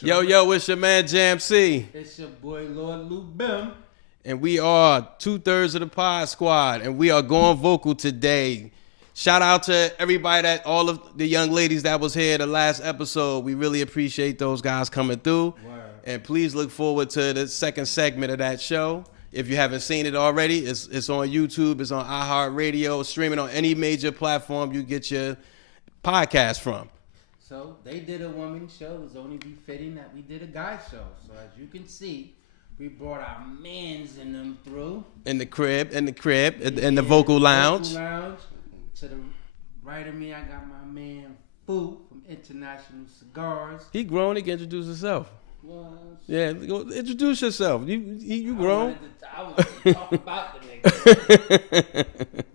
Yo, it's your man Jam C. It's your boy Lord Lou Bim. And we are 2/3 of the Pod Squad. And we are going vocal today. Shout out to everybody, all of the young ladies that was here the last episode. We really appreciate those guys coming through. Word. And please look forward to the second segment of that show. If you haven't seen it already, it's on YouTube, it's on iHeartRadio, streaming on any major platform you get your podcast from. So they did a woman show. It was only befitting that we did a guy show. So as you can see, we brought our mans in them through. In the crib, in the vocal lounge. To the right of me, I got my man Foo from International Cigars. He grown, he can introduce himself. Well, Yeah, go introduce yourself. You grown. I wanted to talk about the nigga.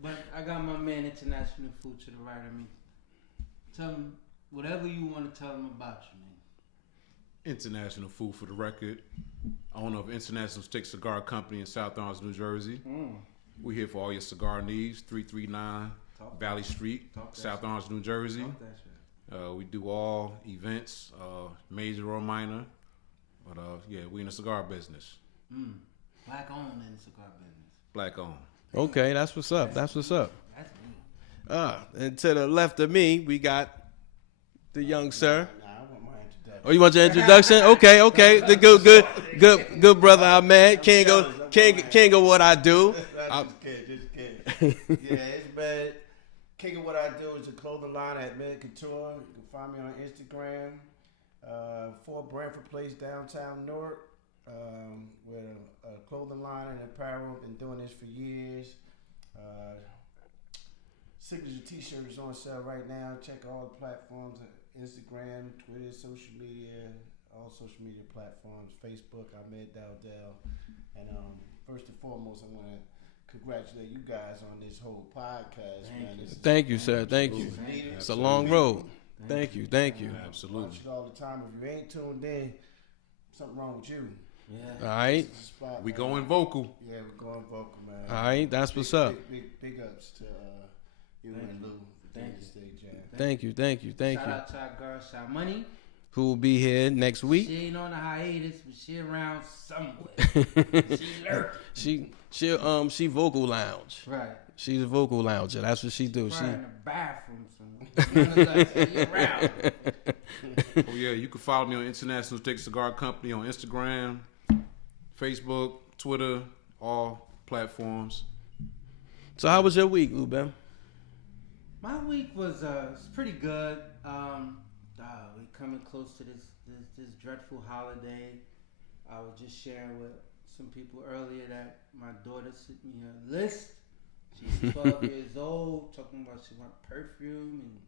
But I got my man International Foo to the right of me. Tell him whatever you want to tell him about you, man. International Food for the record. Owner of International Stix Cigar Company in South Orange, New Jersey. We're here for all your cigar needs. 339 Valley Street, South Orange, New Jersey. We do all events, major or minor. But yeah, we in the cigar business. Black owned in the cigar business. Black owned. Okay, that's what's up. That's what's up. That's me. And to the left of me, we got the young sir. Nah, I want my introduction. Oh, you want your introduction? Okay. The good brother Ahmed, king of what I do. Just kidding. Yeah, it's bad. King of what I do is a clothing line at Kingmedcouture. You can find me on Instagram. 4 Brantford Place, downtown Newark. With a clothing line and apparel. Been doing this for years. Signature t-shirts on sale right now. Check all the platforms: Instagram, Twitter, social media, all social media platforms, Facebook. Ahmed Dowdell. And first and foremost, I want to congratulate you guys on this whole podcast, man. Thank you, sir. Thank you. It's a long road. Thank you. Absolutely. Watch it all the time. If you ain't tuned in, something wrong with you. Yeah. All right. We going vocal. Yeah, we're going vocal, man. All right. That's what's up. Big ups to you and Lou. Thank you. Thank you. Shout out to our girl, Shy Money. Who will be here next week? She ain't on a hiatus, but she around somewhere. She lurking. She vocal lounge. Right. She's a vocal lounger. That's what she do. Probably in the bathroom somewhere. She around. Oh yeah, you can follow me on International Stix Cigar Company on Instagram, Facebook, Twitter, all platforms. So how was your week, Lou Bam? My week was pretty good. We coming close to this dreadful holiday. I was just sharing with some people earlier that my daughter sent me a list. She's 12 years old, talking about she want perfume and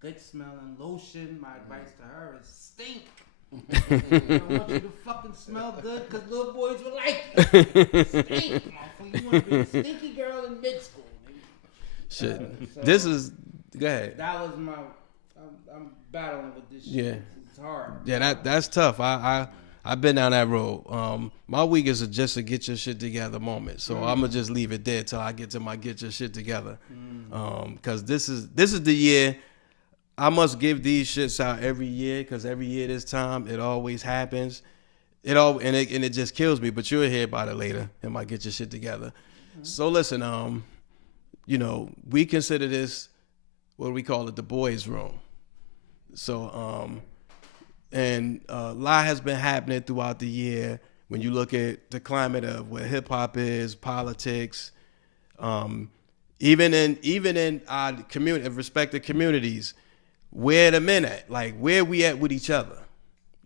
good smelling lotion. My advice to her is stink. I want you to fucking smell good because little boys will like you. Stink, motherfucker. You want to be a stinky girl in mid school. Shit. So This is. Go ahead. that was my. I'm battling with this shit. Yeah. It's hard. Yeah, that's tough. I've been down that road. My week is just a get your shit together moment. So I'm gonna just leave it there till I get to my get your shit together. Cause this is the year I must give these shits out every year. Cause every year this time it always happens. And it just kills me. But you'll hear about it later in my get your shit together. So listen, we consider this what we call it, the Boyz Room. So and a lot has been happening throughout the year. When you look at the climate of where hip hop is, politics, even in our community, respective communities, where the men at? Like where we at with each other?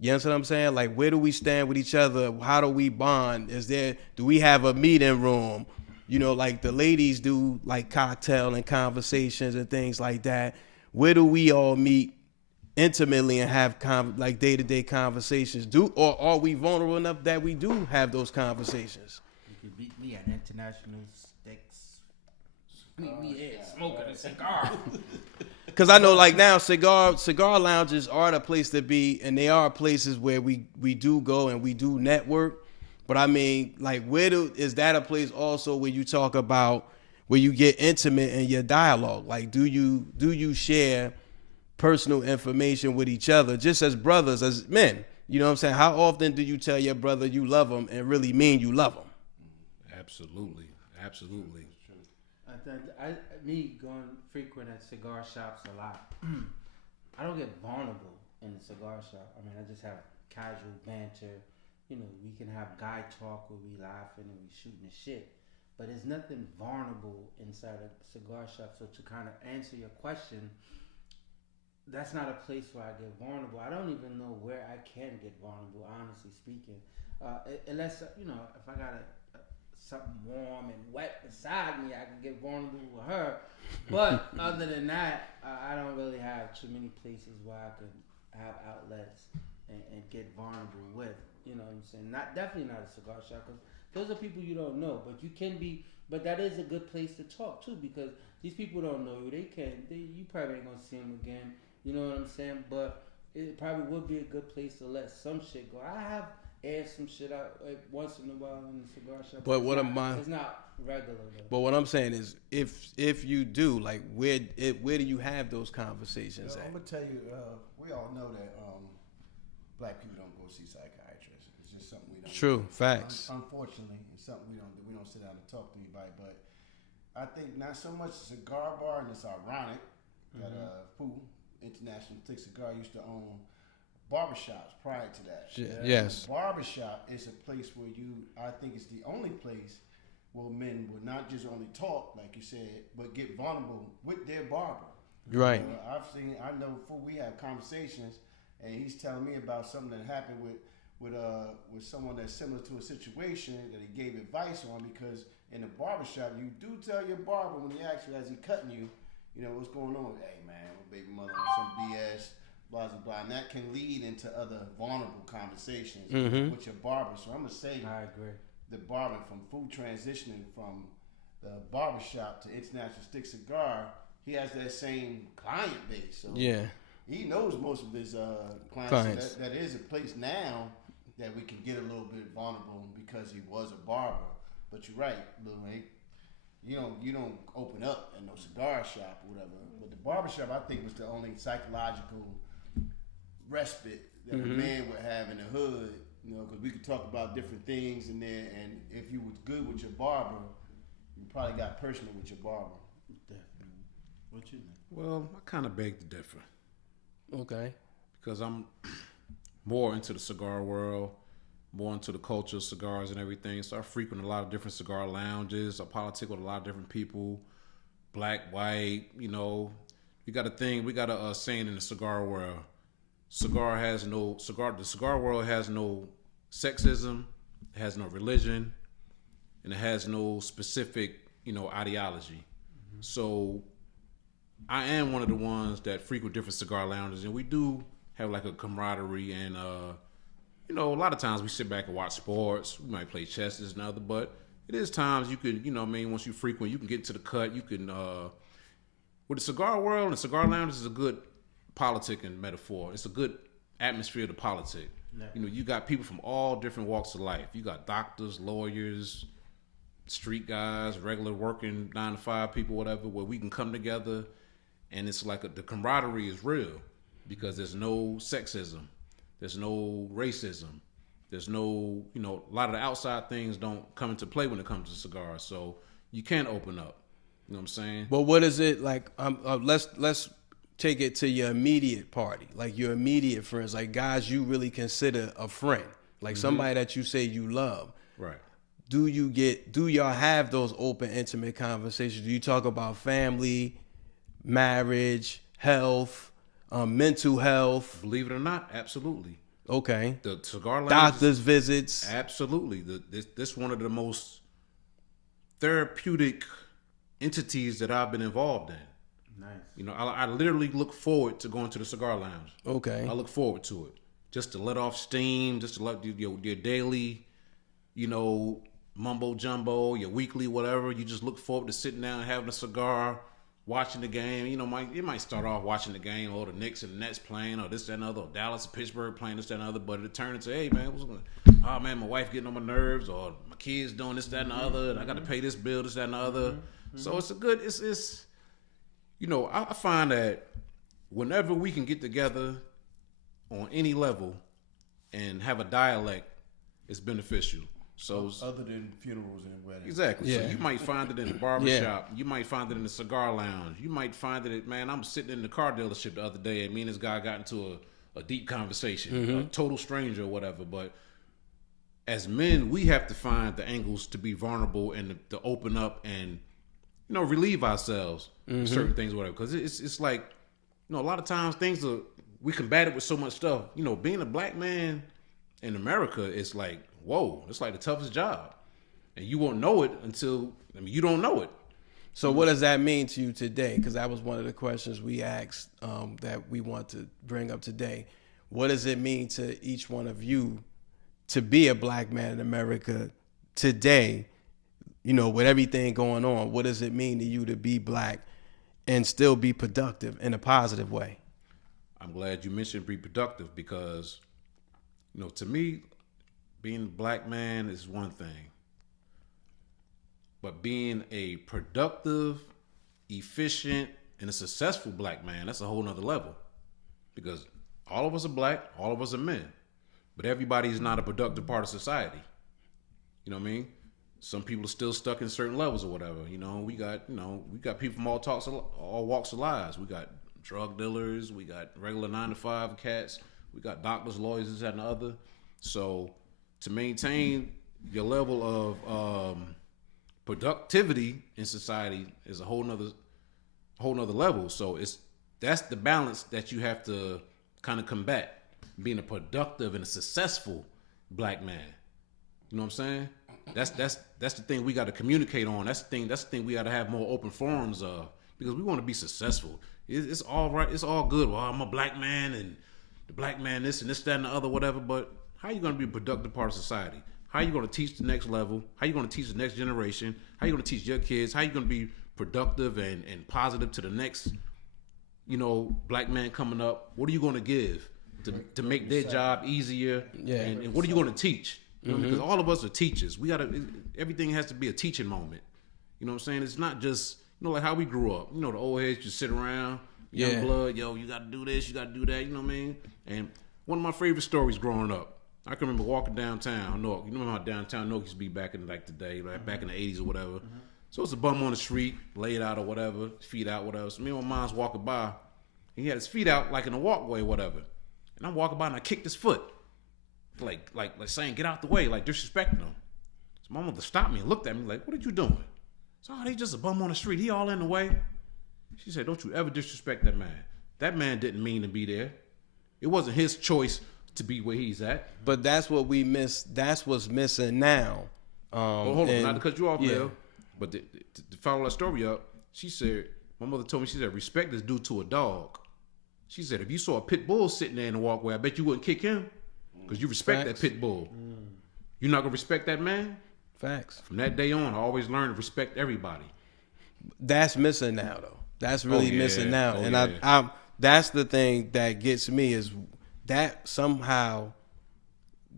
You understand what I'm saying? Like where do we stand with each other? How do we bond? Do we have a meeting room? Like the ladies do, like cocktail and conversations and things like that. Where do we all meet intimately and have like day-to-day conversations? Or are we vulnerable enough that we do have those conversations? You could beat me at International Stix. Meet me here smoking a cigar. Because I know like now cigar lounges are the place to be, and they are places where we do go and we do network. But I mean, like, is that a place also where you talk about, where you get intimate in your dialogue? Like, do you share personal information with each other, just as brothers, as men? You know what I'm saying? How often do you tell your brother you love him and really mean you love him? Absolutely. Me going frequent at cigar shops a lot. I don't get vulnerable in the cigar shop. I mean, I just have casual banter. You know, we can have guy talk where we laughing and we shooting the shit. But there's nothing vulnerable inside a cigar shop. So to kind of answer your question, that's not a place where I get vulnerable. I don't even know where I can get vulnerable, honestly speaking. Unless, you know, if I got something warm and wet beside me, I can get vulnerable with her. But other than that, I don't really have too many places where I can have outlets and get vulnerable with. You know what I'm saying? Definitely not a cigar shop, because those are people you don't know. But you can be. But that is a good place to talk too, because these people don't know you. You probably ain't gonna see them again. You know what I'm saying? But it probably would be a good place to let some shit go. I have aired some shit out once in a while in the cigar shop. But it's not regular though. But what I'm saying is, if you do, like, where do you have those conversations at? I'm gonna tell you, we all know that black people don't go see psychiatrists. It's just something we don't. True, facts. Unfortunately, it's something we don't do. We don't sit down and talk to anybody. But I think not so much cigar bar, and it's ironic that International Stix Cigars used to own barbershops prior to that. Yes. Barbershop is a place where I think it's the only place where men would not just only talk, like you said, but get vulnerable with their barber. Right. I know before we have conversations, and he's telling me about something that happened with someone that's similar to a situation that he gave advice on, because in the barbershop, you do tell your barber when he asks you, as he cutting you, you know, what's going on? Hey, man, my baby mother on some BS, blah, blah, blah. And that can lead into other vulnerable conversations with your barber. So I'm going to say, I agree. The barber, from food transitioning from the barbershop to International Stix Cigar, he has that same client base. So yeah. He knows most of his clients. So that is a place now that we can get a little bit vulnerable because he was a barber. But you're right, Lil Ray. You don't open up at no cigar shop or whatever. But the barbershop, I think, was the only psychological respite that a man would have in the hood. You know, because we could talk about different things in there, and if you was good with your barber, you probably got personal with your barber. Definitely. What you think? Well, I kind of beg to differ. Okay. Because I'm more into the cigar world, more into the culture of cigars and everything. So I frequent a lot of different cigar lounges. I politic with a lot of different people, black, white. You know, we got a saying in the cigar world. The cigar world has no sexism, it has no religion, and it has no specific, ideology. So I am one of the ones that frequent different cigar lounges, and we do have like a camaraderie, and a lot of times we sit back and watch sports. We might play chess, this and other, but it is times you can, once you frequent, you can get into the cut. You can, with the cigar world and the cigar lounge is a good politicking metaphor. It's a good atmosphere to politic. Yeah. You got people from all different walks of life. You got doctors, lawyers, street guys, regular working 9 to 5 people, whatever, where we can come together, and it's like the camaraderie is real because there's no sexism, there's no racism, there's no, a lot of the outside things don't come into play when it comes to cigars. So you can open up. You know what I'm saying? But what is it like? Let's take it to your immediate party, like your immediate friends, like guys you really consider a friend, like somebody that you say you love. Right. Do y'all have those open, intimate conversations? Do you talk about family, marriage, health, mental health? Believe it or not, absolutely. Okay. The cigar lounge, doctor's visits. Absolutely. This one of the most therapeutic entities that I've been involved in. Nice. I literally look forward to going to the cigar lounge. Okay. I look forward to it. Just to let off steam, just to let your daily, mumbo jumbo, your weekly, whatever. You just look forward to sitting down, having a cigar, watching the game. You might start off watching the game, or the Knicks and the Nets playing, or this, that, and other, or Dallas and Pittsburgh playing, this, that, and other. But it turned into, hey, man, oh, man, my wife getting on my nerves, or my kids doing this, that, and the other, and I got to pay this bill, this, that, and the other. So it's a good, it's I find that whenever we can get together on any level, and have a dialect is beneficial. So other than funerals and weddings. Exactly. Yeah. So you might find it in the barbershop. You might find it in the cigar lounge. You might find it, man, I'm sitting in the car dealership the other day and me and this guy got into a deep conversation, a total stranger or whatever. But as men, we have to find the angles to be vulnerable and to open up and, relieve ourselves of certain things or whatever. Because it's like, a lot of times we combat it with so much stuff. Being a black man in America is like, whoa, it's like the toughest job. And you won't know it until, you don't know it. So what does that mean to you today? Because that was one of the questions we asked that we want to bring up today. What does it mean to each one of you to be a black man in America today? With everything going on, what does it mean to you to be black and still be productive in a positive way? I'm glad you mentioned be productive because, to me, being a black man is one thing. But being a productive, efficient, and a successful black man, that's a whole nother level. Because all of us are black, all of us are men. But everybody's not a productive part of society. You know what I mean? Some people are still stuck in certain levels or whatever. We got people from all walks of lives. We got drug dealers, we got regular 9-to-5 cats, we got doctors, lawyers, this, that, and the other. So to maintain your level of productivity in society is a whole nother level. So that's the balance that you have to kind of combat, being a productive and a successful black man. You know what I'm saying? That's the thing we got to communicate on. That's the thing we got to have more open forums of, because we want to be successful. It's all right. It's all good. Well, I'm a black man and the black man this and this, that, and the other, whatever. But how are you going to be a productive part of society? How are you going to teach the next level? How are you going to teach the next generation? How are you going to teach your kids? How are you going to be productive and positive to the next, black man coming up? What are you going to give to make their job easier? Yeah. And what are you going to teach? Because all of us are teachers. Everything has to be a teaching moment. You know what I'm saying? It's not just, like how we grew up. The old heads just sit around, young blood, you got to do this, you got to do that, you know what I mean? And one of my favorite stories growing up, I can remember walking downtown Newark. You know how downtown Newark used to be back in today, back in the 80s or whatever. So it's a bum on the street, laid out or whatever, feet out, whatever. So me and my mom's walking by, and he had his feet out like in a walkway or whatever. And I'm walking by and I kicked his foot. Like saying, get out the way, like disrespecting him. So my mother stopped me and looked at me like, what are you doing? So, he's just a bum on the street. He all in the way. She said, don't you ever disrespect that man. That man didn't mean to be there. It wasn't his choice to be where he's at. But that's what we miss. That's what's missing now. Well, hold on, not to cut you off, Lil, but to follow that story up, she said, my mother told me, she said, respect is due to a dog. She said, if you saw a pit bull sitting there in the walkway, I bet you wouldn't kick him because you respect that pit bull. You're not going to respect that man? Facts. From that day on, I always learned to respect everybody. That's missing now, though. That's really missing now. I that's the thing that gets me is that somehow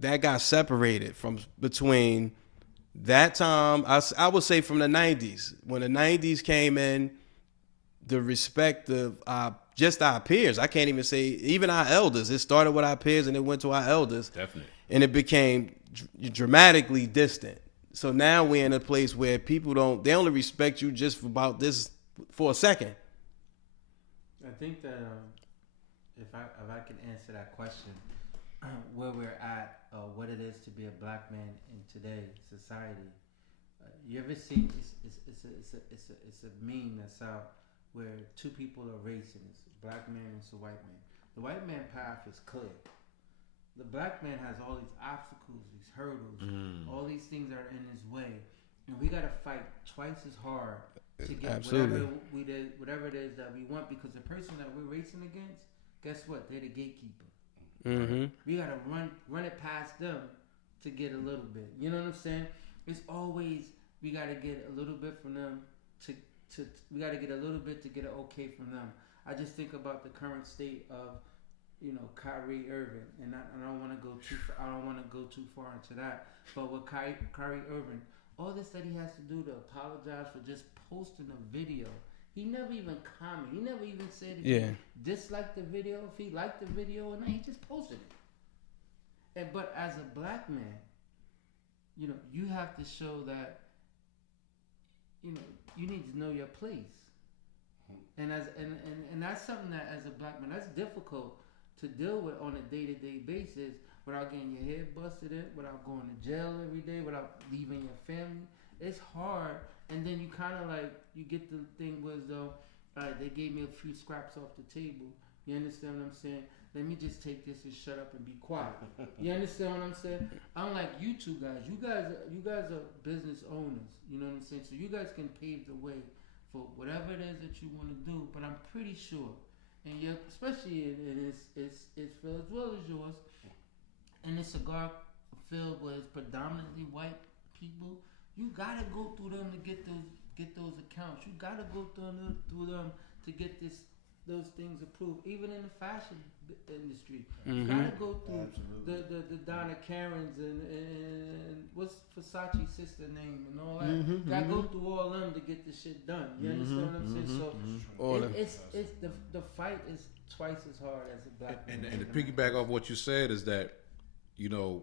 that got separated from between that time, I would say from the 90s. When the 90s came in, the respect of just our peers. I can't even say even our elders. It started with our peers and it went to our elders. Definitely. And it became dramatically distant. So now we're in a place where people they only respect you just for a second. I think that if I can answer that question, where we're at, what it is to be a black man in today's society, you ever seen it's a meme that's out where two people are racing. It's a black man and it's a white man. The white man path is clear. The black man has all these obstacles, these hurdles, all these things are in his way, and we got to fight twice as hard to get whatever it is that we want. Because the person that we're racing against, guess what? They're the gatekeeper. Mm-hmm. We got to run it past them to get a little bit. You know what I'm saying? It's always we got to get a little bit from them we got to get a little bit to get an okay from them. I just think about the current state of, Kyrie Irving, and I don't want to go too far into that. But with Kyrie Irving, all this that he has to do to apologize for just posting a video, he never even commented. He never even said if he disliked the video, if he liked the video or not. He just posted it. but as a black man, you know, you have to show that, you know, you need to know your place. And that's something that as a black man, that's difficult to deal with on a day-to-day basis without getting your head busted in, without going to jail every day, without leaving your family. It's hard. And then you kind of like, you get the thing was though, all right, they gave me a few scraps off the table. You understand what I'm saying? Let me just take this and shut up and be quiet. You understand what I'm saying? Unlike you two guys, you guys are business owners. You know what I'm saying? So you guys can pave the way for whatever it is that you want to do. But I'm pretty sure, and you, especially in its field as well as yours, in the cigar field where it's predominantly white people, you gotta go through them to get those accounts. You gotta go through them to get those things approved. Even in the fashion industry, you gotta go through the Donna Karens and what's Versace's sister name and all that. Gotta go through all them to get this shit done. You understand what I'm saying? So it's the fight is twice as hard as a black man. And to piggyback off what you said is that, you know,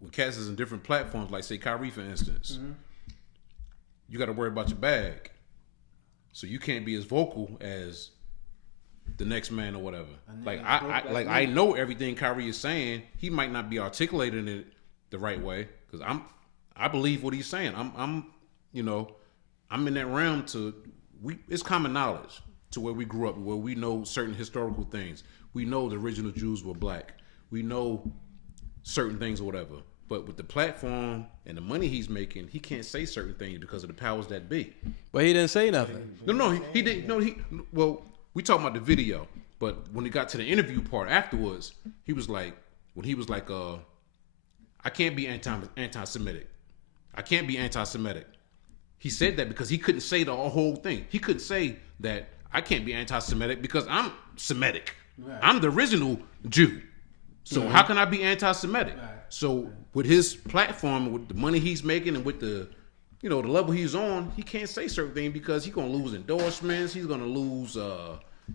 when cats is in different platforms, like say Kyrie for instance, you got to worry about your bag, so you can't be as vocal as the next man or whatever. Like I know everything Kyrie is saying. He might not be articulating it the right way because I believe what he's saying. I'm you know, I'm in that realm it's common knowledge to where we grew up, where we know certain historical things. We know the original Jews were black. We know certain things or whatever. But with the platform and the money he's making, he can't say certain things because of the powers that be. But he didn't say nothing. No, he didn't. No, well, we talking about the video, but when he got to the interview part afterwards, he was like, I can't be anti-Semitic. I can't be anti-Semitic. He said that because he couldn't say the whole thing. He couldn't say that I can't be anti-Semitic because I'm Semitic. Right. I'm the original Jew. So how can I be anti-Semitic? Right. So with his platform, with the money he's making, and with the, you know, the level he's on, he can't say certain things because he's gonna lose endorsements. He's gonna lose,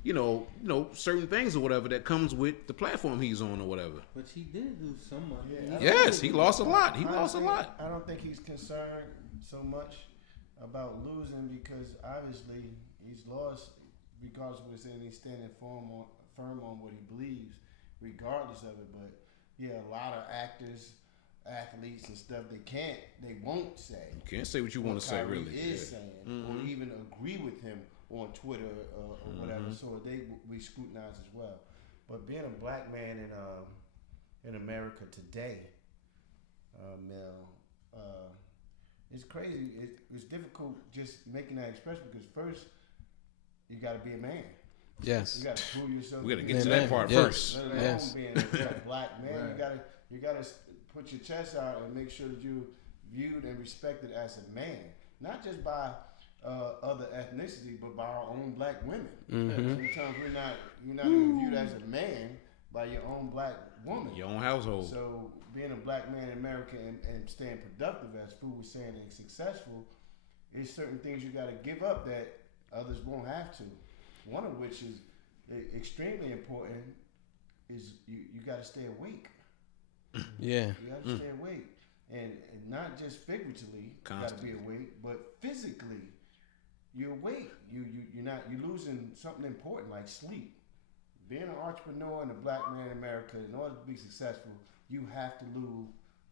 you know, certain things or whatever that comes with the platform he's on or whatever. But he did lose some money. Yeah, yes, he lost a lot. He lost a lot. I don't think he's concerned so much about losing because obviously he's lost regardless of what he's saying. He's standing firm on what he believes, regardless of it. But yeah, a lot of actors, athletes, and stuff they won't say. You can't say what you want to say, really. Saying, or even agree with him on Twitter or whatever. So they be scrutinized as well. But being a black man in America today, Mel, it's crazy. It's difficult just making that expression because first you got to be a man. Yes. You got to prove yourself. We got to get to that part first. Yes. Being a black man, right. you got to put your chest out and make sure that you're viewed and respected as a man, not just by other ethnicity, but by our own black women. Sometimes you're not even viewed as a man by your own black woman, your own household. So being a black man in America and staying productive, as Fu was saying, and successful, is certain things you got to give up that others won't have to. One of which is extremely important is you got to stay awake. Yeah. You got to stay awake. And not just figuratively, you got to be awake, but physically, you're awake. You're losing something important like sleep. Being an entrepreneur and a black man in America, in order to be successful, you have to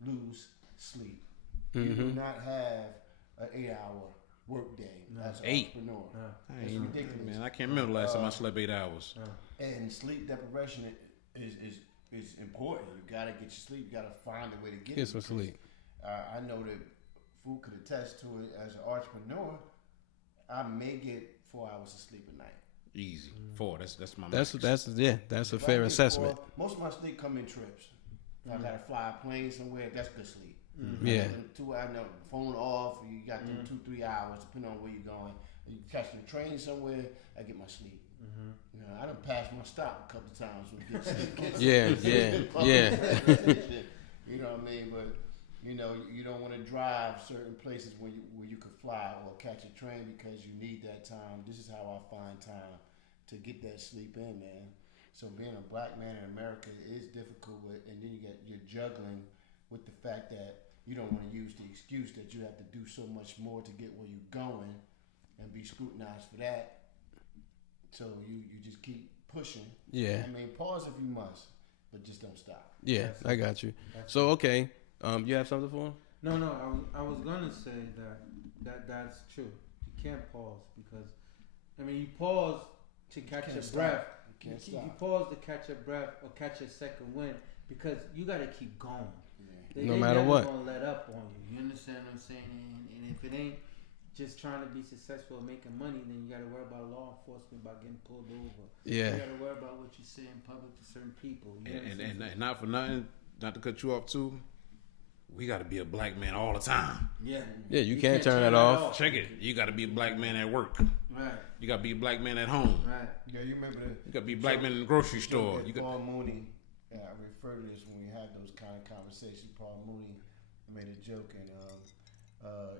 lose sleep. You do not have an 8-hour work day as an entrepreneur. It's ridiculous. Man, I can't remember the last time I slept 8 hours. And sleep deprivation is important. You gotta get your sleep. You gotta find a way to get some sleep. I know that Fu could attest to it as an entrepreneur. I may get 4 hours of sleep a night. Easy. 4. That's my. That's a fair assessment. Most of my sleep come in trips. If I gotta fly a plane somewhere, that's good sleep. Yeah. 2 hours, phone off. You got them 2-3 hours, depending on where you're going. You catch the train somewhere, I get my sleep. You know, I done passed my stop a couple of times with good sleep. Yeah. You know what I mean? But you know, you don't want to drive certain places where you could fly or catch a train because you need that time. This is how I find time to get that sleep in, man. So being a black man in America is difficult, and then you're juggling with the fact that you don't want to use the excuse that you have to do so much more to get where you're going and be scrutinized for that. So you just keep pushing. Yeah. I mean, pause if you must, but just don't stop. Yeah, I got you. So okay, you have something for him? No, I was gonna say that's true. You can't pause because, I mean, you pause to catch your breath. You pause to catch your breath or catch your second wind because you gotta keep going. Yeah. No matter what. They're never gonna let up on you. You understand what I'm saying? And if it ain't just trying to be successful and making money, then you gotta worry about law enforcement, about getting pulled over. Yeah. You gotta worry about what you say in public to certain people. And not for nothing, not to cut you off too. We got to be a black man all the time. Yeah. Yeah, you can't turn that off. Check it. You got to be a black man at work. Right. You got to be a black man at home. Right. Yeah, you remember You got to be a black man in the grocery store. You got Paul Mooney. I refer to this when we have those kind of conversations. Paul Mooney made a joke, and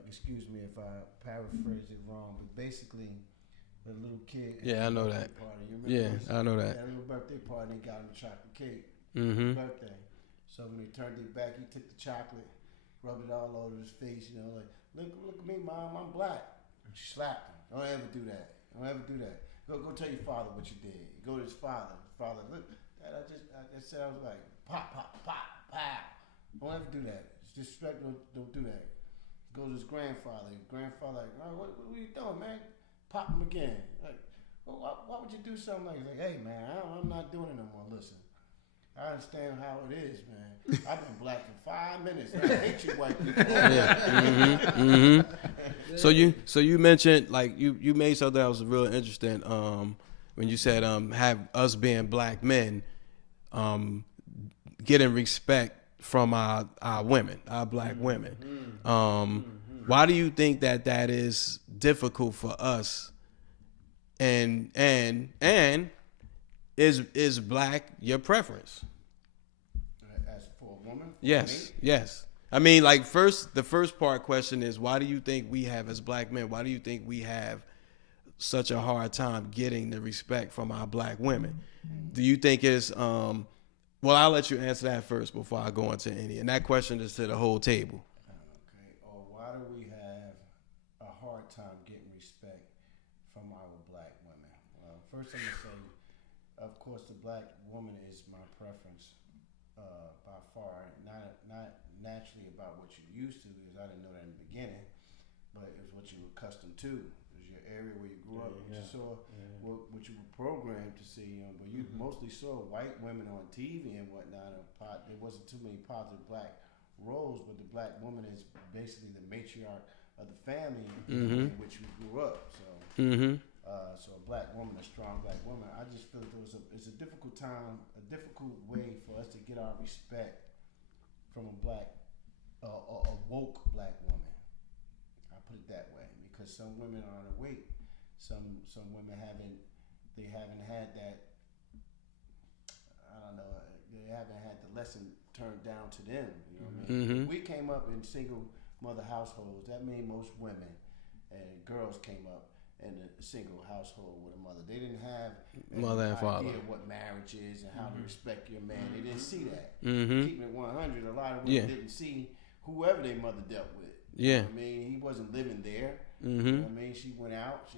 excuse me if I paraphrase it wrong, but basically, the little kid. Yeah, I know that. Party. You Yeah, I know that. At a little birthday party, they got him a chocolate cake. Mm-hmm. Birthday. So when they turned it back, he took the chocolate, rubbed it all over his face, like, look at me, Mom, I'm black. And she slapped him. Don't ever do that. Don't ever do that. Go tell your father what you did. Go to his father. Father, look, Dad, that sounds like pop, pop, pop, pow. Don't ever do that. It's disrespect. Don't do that. Go to his grandfather. His grandfather, like, oh, what are you doing, man? Pop him again. Like, well, why would you do something like that? Like, hey, man, I'm not doing it no more. Listen. I understand how it is, man. I've been black for 5 minutes. And I hate you white people. Yeah. Mm-hmm. Mm-hmm. So you mentioned, like, you made something that was real interesting. When you said have us being black men getting respect from our women, our black women. Why do you think that is difficult for us? And is black your preference? As for a woman? Yes, yes. I mean, like, the first part question is, why do you think we have, as black men, why do you think we have such a hard time getting the respect from our black women? Do you think it's, well, I'll let you answer that first before I go into any. And that question is to the whole table. Okay. Or why do we have a hard time getting respect from our black women? Well, first I'm going to say, of course, the black woman is my preference by far. Not naturally about what you used to, because I didn't know that in the beginning, but it was what you were accustomed to. It was your area where you grew up, what you saw, what you were programmed to see. But you mostly saw white women on TV and whatnot. There wasn't too many positive black roles, but the black woman is basically the matriarch of the family in which we grew up. So. So a black woman, a strong black woman, I just feel it's a difficult time, a difficult way for us to get our respect from a woke black woman. I put it that way because some women are awake, some women haven't had that. I don't know. They haven't had the lesson turned down to them. You know what I mean? We came up in single mother households. That means most women and girls came up in a single household with a mother. They didn't have mother and father idea what marriage is and how to respect your man. They didn't see that. Keeping it 100, a lot of women didn't see whoever their mother dealt with. Yeah. You know what I mean, he wasn't living there. You know what I mean, she went out,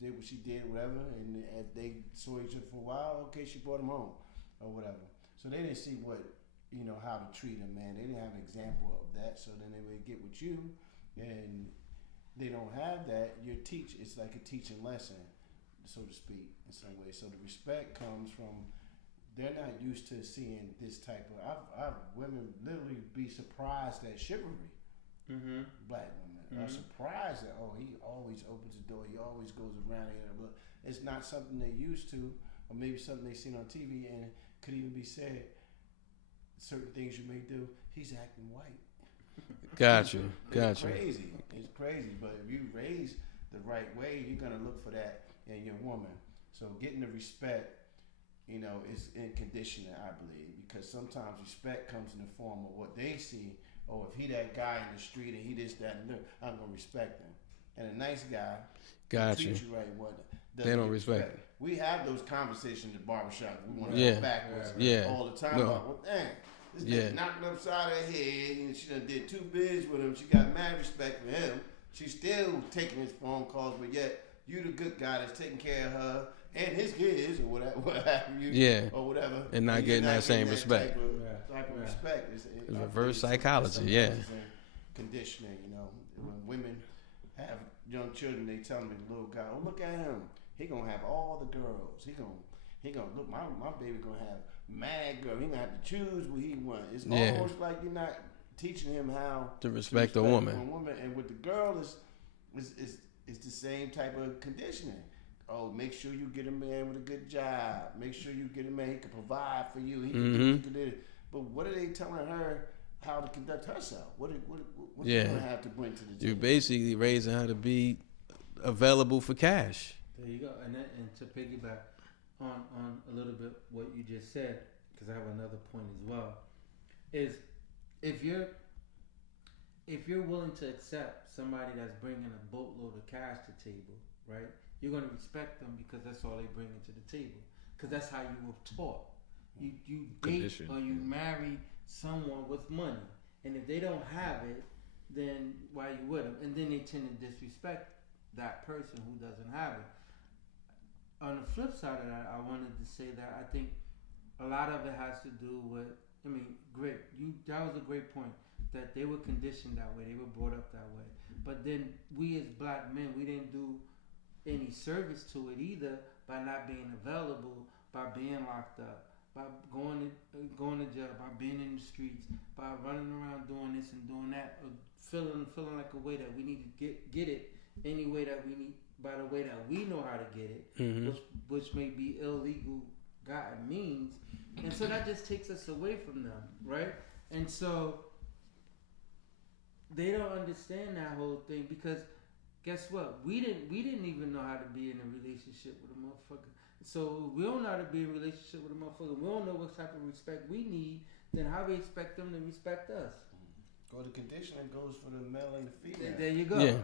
did what she did, whatever, and if they saw each other for a while, okay, she brought him home or whatever. So they didn't see how to treat a man. They didn't have an example of that. So then they would get with you, and they don't have that. It's like a teaching lesson, so to speak, in some way. So the respect comes from, they're not used to seeing this type of, I've women literally be surprised at chivalry. Black women are surprised that, he always opens the door, he always goes around here, but it's not something they're used to, or maybe something they've seen on TV, and it could even be said, certain things you may do, he's acting white. Gotcha. It's crazy, but if you raise the right way, you're gonna look for that in your woman. So getting the respect, is in conditioning, I believe, because sometimes respect comes in the form of what they see. Oh, if he that guy in the street and he this, that, and that, I'm gonna respect him. And a nice guy treats you right, they don't respect him. we have those conversations at barbershop. We want to Yeah. go backwards Yeah. all the time. No. About, well, dang, this Yeah. nigga knocked her upside her head, and she done did 2 bids with him. She got mad respect for him. She's still taking his phone calls, but yet you the good guy that's taking care of her and his kids or whatever, what have you, Yeah. or whatever, And not you're getting that same respect. Type of respect. It's reverse I think psychology, some yeah. things in conditioning, you know, when women have young children, they tell them, the little guy, oh, look at him, he gonna have all the girls. He gonna look. My baby gonna have mad girl. He gonna have to choose what he want. It's almost like you're not teaching him how to respect a woman. And with the girl is the same type of conditioning. Oh, make sure you get a man with a good job. Make sure you get a man who can provide for you. He can do it. But what are they telling her how to conduct herself? What's she gonna have to bring to the table? You're basically raising her to be available for cash. There you go. And to piggyback on a little bit what you just said, because I have another point as well, is if you're willing to accept somebody that's bringing a boatload of cash to the table, right? You're going to respect them because that's all they bring to the table. Because that's how you were taught. You date or you marry someone with money, and if they don't have it, then why you with them? And then they tend to disrespect that person who doesn't have it. On the flip side of that, I wanted to say that I think a lot of it has to do with, that was a great point, that they were conditioned that way, they were brought up that way. But then we as black men, we didn't do any service to it either by not being available, by being locked up, by going to jail, by being in the streets, by running around doing this and doing that, or feeling like a way that we need to get it any way that we need, by the way that we know how to get it, which may be illegal gotten means, and so that just takes us away from them, right? And so they don't understand that whole thing because guess what? We didn't even know how to be in a relationship with a motherfucker. So we don't know how to be in a relationship with a motherfucker. We don't know what type of respect we need. Then how we expect them to respect us? Well, the conditioning goes for the male and the female. There you go. Yeah.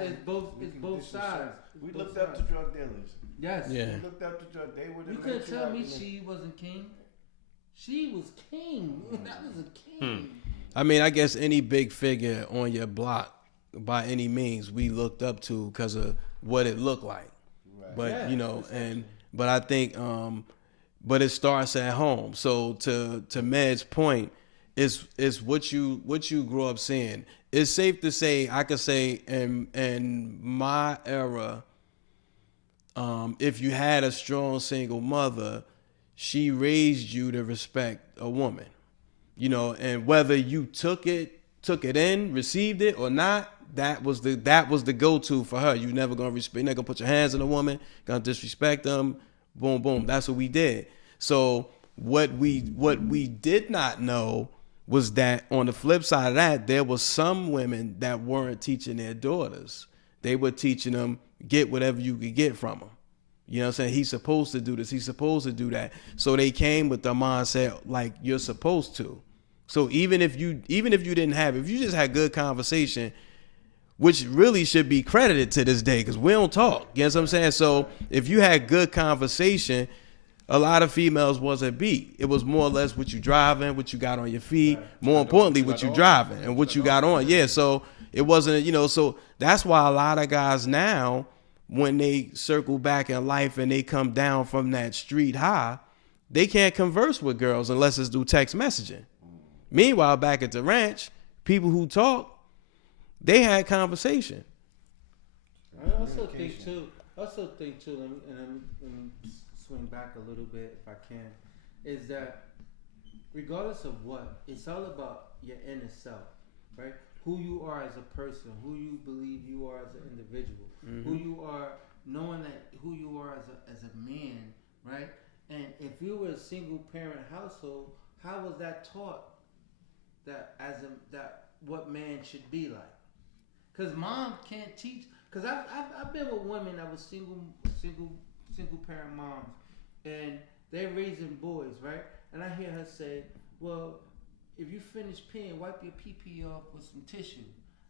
It's both sides. We looked up to drug dealers. Yes. Yeah. We looked up to drug. They were the. You couldn't tell me she wasn't king. She was king. That was a king. I mean, I guess any big figure on your block, by any means, we looked up to because of what it looked like. Right. But but I think, but it starts at home. So to Med's point, it's what you grew up seeing. It's safe to say, I could say in my era, if you had a strong single mother, she raised you to respect a woman, and whether you took it in, received it or not, that was the go-to for her. You never gonna respect, you're not gonna put your hands on a woman, gonna disrespect them, boom, boom. That's what we did. So what we did not know was that on the flip side of that, there was some women that weren't teaching their daughters. They were teaching them, get whatever you could get from them. You know what I'm saying? He's supposed to do this. He's supposed to do that. So they came with the mindset like you're supposed to. So even if you didn't have, if you just had good conversation, which really should be credited to this day because we don't talk. You know what I'm saying? So if you had good conversation, a lot of females wasn't beat. It was more or less what you driving, what you got on your feet. More importantly, what you driving and what you got on. Yeah, so it wasn't, so that's why a lot of guys now, when they circle back in life and they come down from that street high, they can't converse with girls unless it's through text messaging. Meanwhile, back at the ranch, people who talk, they had conversation. I also think too, let me swing back a little bit if I can, is that regardless of what, it's all about your inner self, right? Who you are as a person, who you believe you are as an individual, who you are, knowing that who you are as a man, right? And if you were a single parent household, how was that taught that what man should be like? Because mom can't teach. Because I've been with women that was single parent moms, and they're raising boys, right? And I hear her say, "Well, if you finish peeing, wipe your pee off with some tissue."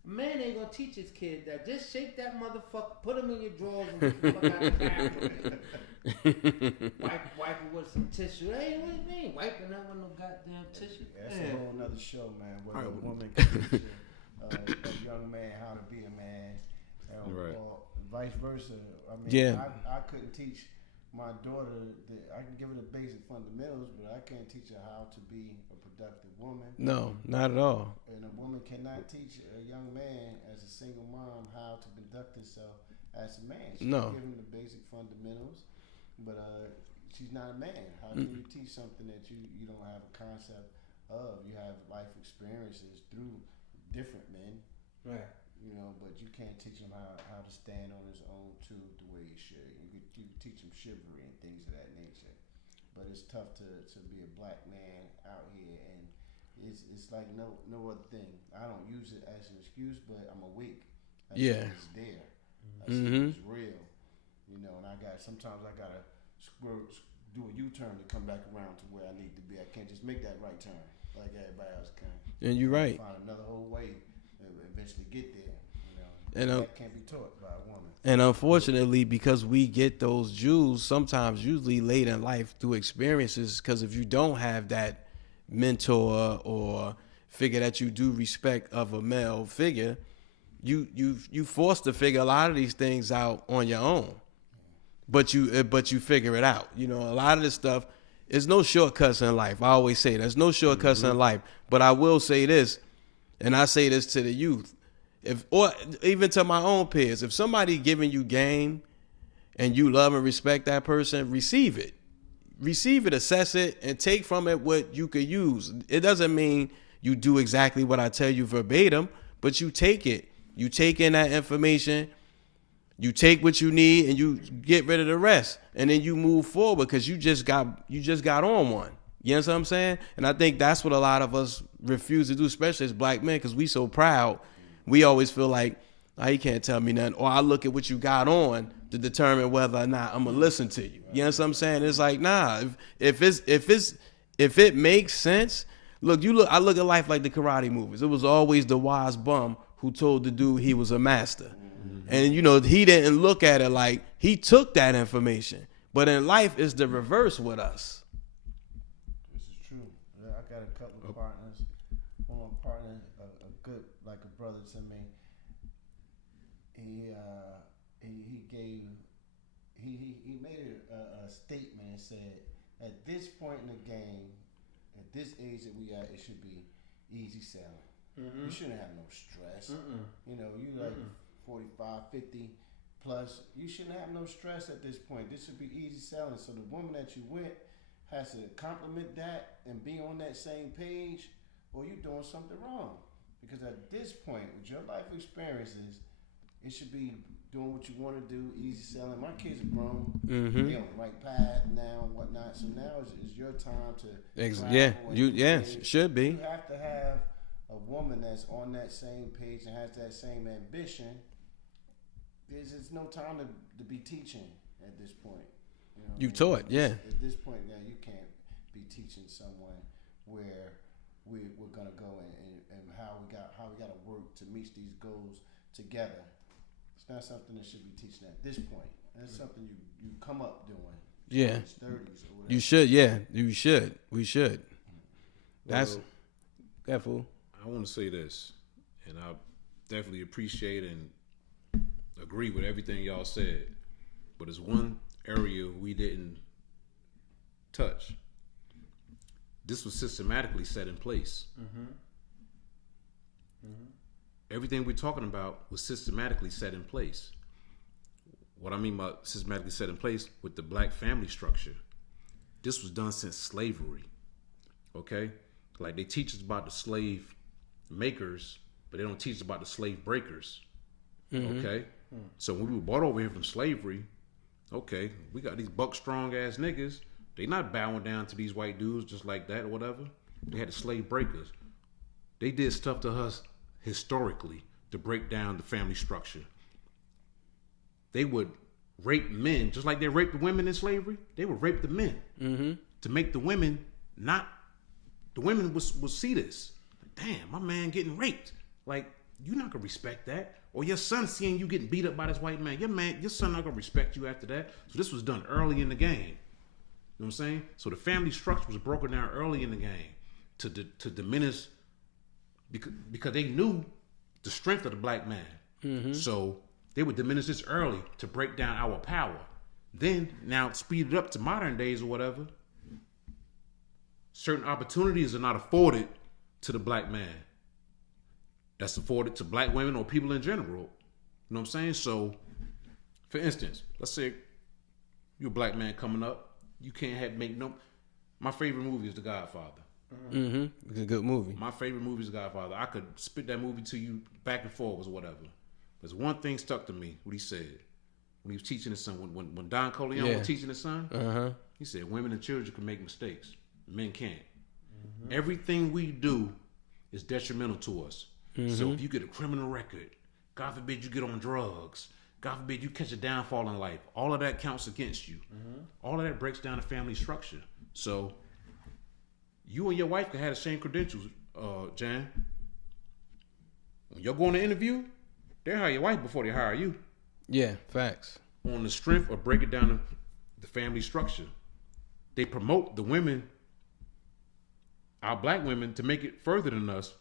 A man ain't gonna teach his kid that. Just shake that motherfucker, put him in your drawers and get the fuck out the bathroom. Wipe it with some tissue. Hey, what do you mean? Wiping that with no goddamn tissue? That's a whole nother show, man. Where a woman can teach a young man how to be a man, or vice versa. I mean, I couldn't teach my daughter. I can give her the basic fundamentals, but I can't teach her how to be a productive woman. No, not at all. And a woman cannot teach a young man as a single mom how to conduct herself as a man. She can give him the basic fundamentals, but she's not a man. How can you teach something that you don't have a concept of? You have life experiences through different men, right? You know, but you can't teach him how to stand on his own tube the way he should. You could teach him chivalry and things of that nature, but it's tough to be a black man out here, and it's like no other thing. I don't use it as an excuse, but I'm awake. It's there. It's real, you know. And sometimes I gotta do a U-turn to come back around to where I need to be. I can't just make that right turn like everybody else can. And you're right. Find another whole way and eventually get there. You know, and that can't be taught by a woman. And unfortunately, because we get those jewels sometimes, usually late in life through experiences, because if you don't have that mentor or figure that you do respect of a male figure, you forced to figure a lot of these things out on your own. But you figure it out. You know, a lot of this stuff, there's no shortcuts in life. I always say there's no shortcuts in life. But I will say this, and I say this to the youth, or even to my own peers, if somebody giving you game and you love and respect that person, receive it. Receive it, assess it, and take from it what you could use. It doesn't mean you do exactly what I tell you verbatim, but you take it. You take in that information, you take what you need, and you get rid of the rest. And then you move forward because you just got on one. You know what I'm saying? And I think that's what a lot of us refuse to do, especially as black men, because we so proud. We always feel like, oh, you can't tell me nothing. Or I look at what you got on to determine whether or not I'm gonna listen to you. You know what I'm saying? It's like, nah. If it makes sense, I look at life like the karate movies. It was always the wise bum who told the dude he was a master. And, you know, he didn't look at it like he took that information. But in life, it's the reverse with us. This is true. Yeah, I got a couple of partners. One of my partners, a good, like a brother to me. He made a statement and said, at this point in the game, at this age that we are, it should be easy selling. You shouldn't have no stress. You know, you like 45, 50 plus, you shouldn't have no stress at this point. This should be easy selling. So the woman that you with has to compliment that and be on that same page, or you're doing something wrong. Because at this point, with your life experiences, it should be doing what you want to do, easy selling. My kids are grown. They on the right path now and whatnot. So now is your time to should be. You have to have a woman that's on that same page and has that same ambition. There's no time to be teaching at this point. You know, you taught, yeah. At this point now, you can't be teaching someone where we're gonna go and how we got to work to meet these goals together. It's not something that should be teaching at this point. That's something you come up doing. Yeah. 30s or whatever. You should, yeah. You should. We should. That's that fool. I want to say this, and I definitely appreciate and agree with everything y'all said, but there's one area we didn't touch. This was systematically set in place. Everything we're talking about was systematically set in place. What I mean by systematically set in place with the black family structure, this was done since slavery. Okay? Like they teach us about the slave makers, but they don't teach us about the slave breakers. Okay? So when we were brought over here from slavery, okay, we got these buck strong ass niggas. They not bowing down to these white dudes just like that or whatever. They had the slave breakers. They did stuff to us historically to break down the family structure. They would rape men just like they raped the women in slavery. They would rape the men to make the women not. The women would see this. Like, damn, my man getting raped. Like you're not gonna respect that. Or your son seeing you getting beat up by this white man, your son not gonna respect you after that. So this was done early in the game. You know what I'm saying? So the family structure was broken down early in the game to diminish because they knew the strength of the black man. Mm-hmm. So they would diminish this early to break down our power. Then now speed it up to modern days or whatever. Certain opportunities are not afforded to the black man. That's afforded to black women or people in general. You know what I'm saying? So, for instance, let's say you're a black man coming up. You can't make no. My favorite movie is The Godfather. Mm-hmm. It's a good movie. My favorite movie is The Godfather. I could spit that movie to you back and forwards or whatever. There's one thing stuck to me. What he said when he was teaching his son. When Don Corleone was teaching his son, he said, "Women and children can make mistakes. Men can't. Mm-hmm. Everything we do is detrimental to us. Mm-hmm. So if you get a criminal record, God forbid you get on drugs, God forbid you catch a downfall in life, all of that counts against you. Mm-hmm. All of that breaks down the family structure. So you and your wife can have the same credentials, Jan. When you're going to interview, they hire your wife before they hire you. Yeah, facts. On the strength of breaking down the family structure. They promote the women, our black women, to make it further than us,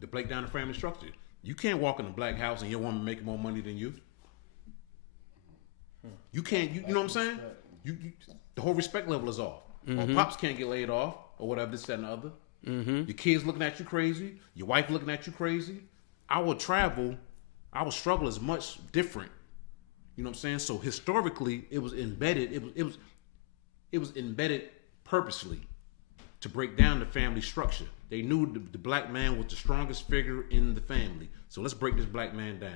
to break down the family structure. You can't walk in a black house and your woman making more money than you. You can't. You know what I'm saying? You the whole respect level is off. Mm-hmm. Or pops can't get laid off or whatever, this, that, and the other. Mm-hmm. Your kids looking at you crazy. Your wife looking at you crazy. Our struggle is much different. You know what I'm saying? So historically, it was embedded. It was embedded purposely to break down the family structure. They knew the black man was the strongest figure in the family. So let's break this black man down.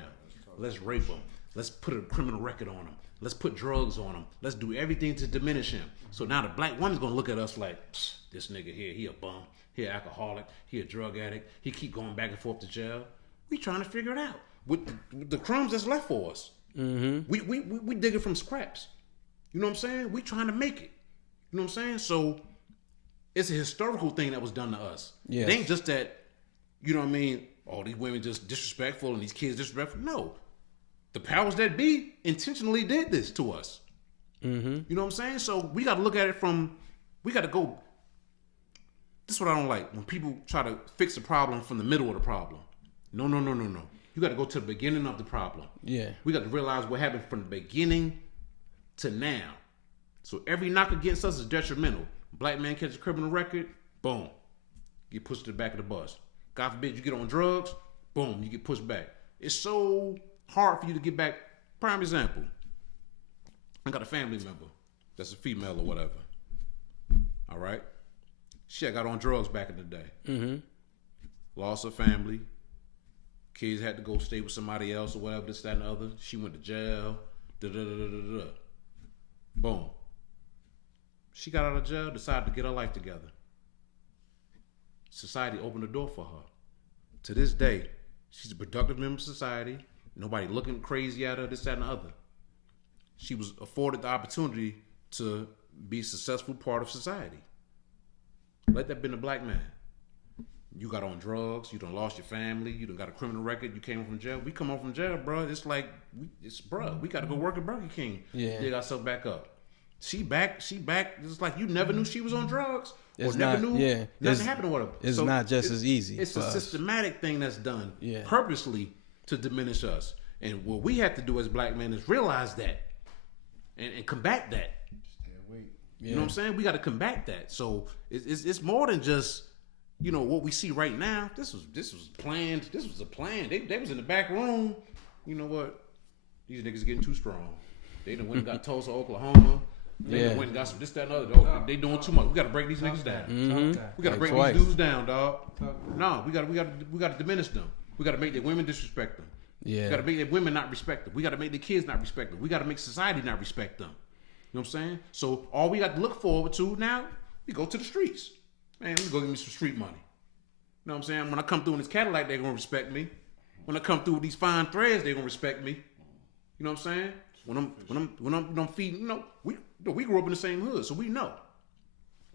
Let's rape him. Let's put a criminal record on him. Let's put drugs on him. Let's do everything to diminish him. So now the black woman's gonna look at us like, this nigga here, he a bum. He an alcoholic. He a drug addict. He keep going back and forth to jail. We trying to figure it out with the crumbs that's left for us. Mm-hmm. We dig it from scraps. You know what I'm saying? We trying to make it. You know what I'm saying? So it's a historical thing that was done to us. Yes. It ain't just that, you know what I mean, all these women just disrespectful and these kids disrespectful. No. The powers that be intentionally did this to us. Mm-hmm. You know what I'm saying? So we got to look at it we got to go. This is what I don't like. When people try to fix the problem from the middle of the problem. No. You got to go to the beginning of the problem. Yeah. We got to realize what happened from the beginning to now. So every knock against us is detrimental. Black man catches a criminal record, boom, get pushed to the back of the bus. God forbid you get on drugs, boom, you get pushed back. It's so hard for you to get back. Prime example, I got a family member that's a female or whatever. All right, she got on drugs back in the day. Mm-hmm. Lost her family. Kids had to go stay with somebody else or whatever, this, that, and the other. She went to jail. Boom. She got out of jail, decided to get her life together. Society opened the door for her. To this day, she's a productive member of society. Nobody looking crazy at her, this, that, and the other. She was afforded the opportunity to be a successful part of society. Let that been a black man. You got on drugs, you done lost your family, you done got a criminal record, you came home from jail. We come home from jail, bro. It's like, we got to go work at Burger King. Yeah. Dig ourselves back up. She back. It's like you never knew she was on drugs. Or never knew nothing happened to her. It's not just as easy. It's a systematic thing that's done purposely to diminish us. And what we have to do as black men is realize that and combat that. You know what I'm saying? We got to combat that. So it's more than just, you know, what we see right now. This was planned. This was a plan. They was in the back room. You know what? These niggas getting too strong. They done went and got Tulsa, Oklahoma. They went and got some this, that, and other. They doing too much. We got to break these niggas down. Mm-hmm. We got to break these dudes down, dog. No, we got to diminish them. We got to make their women disrespect them. Yeah. We got to make their women not respect them. We got to make their kids not respect them. We got to make society not respect them. You know what I'm saying? So all we got to look forward to now, we go to the streets. Man, let me go get me some street money. You know what I'm saying? When I come through in this Cadillac, they're gonna respect me. When I come through with these fine threads, they're gonna respect me. You know what I'm saying? When I'm feeding, you know, we grew up in the same hood, so we know.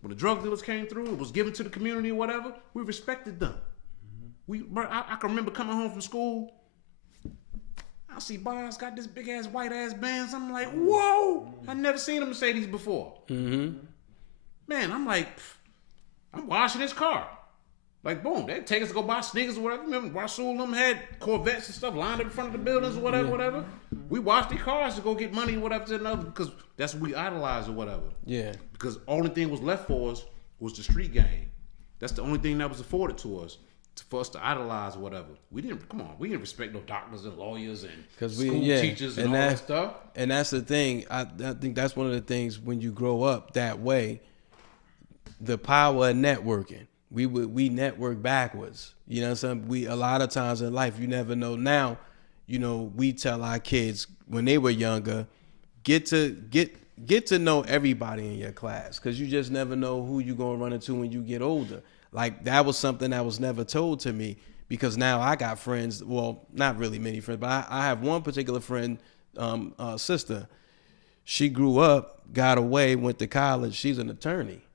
When the drug dealers came through, it was given to the community or whatever, we respected them. Mm-hmm. I can remember coming home from school. I see Boz got this big ass white ass Benz. I'm like, whoa! I never seen a Mercedes before. Mm-hmm. Man, I'm like, I'm washing his car. Like, boom, they take us to go buy sneakers or whatever. Remember, Rasul them had Corvettes and stuff lined up in front of the buildings or whatever. We washed their cars to go get money or whatever to another because that's what we idolized or whatever. Yeah. Because only thing was left for us was the street game. That's the only thing that was afforded to us. For us to idolize or whatever. We didn't respect no doctors and lawyers and school teachers and all that stuff. And that's the thing. I think that's one of the things when you grow up that way, the power of networking. We network backwards. You know what I'm saying? A lot of times in life, you never know. Now, we tell our kids when they were younger, get to know everybody in your class because you just never know who you're going to run into when you get older. Like, that was something that was never told to me because now I got friends. Well, not really many friends, but I have one particular friend, sister. She grew up, got away, went to college. She's an attorney.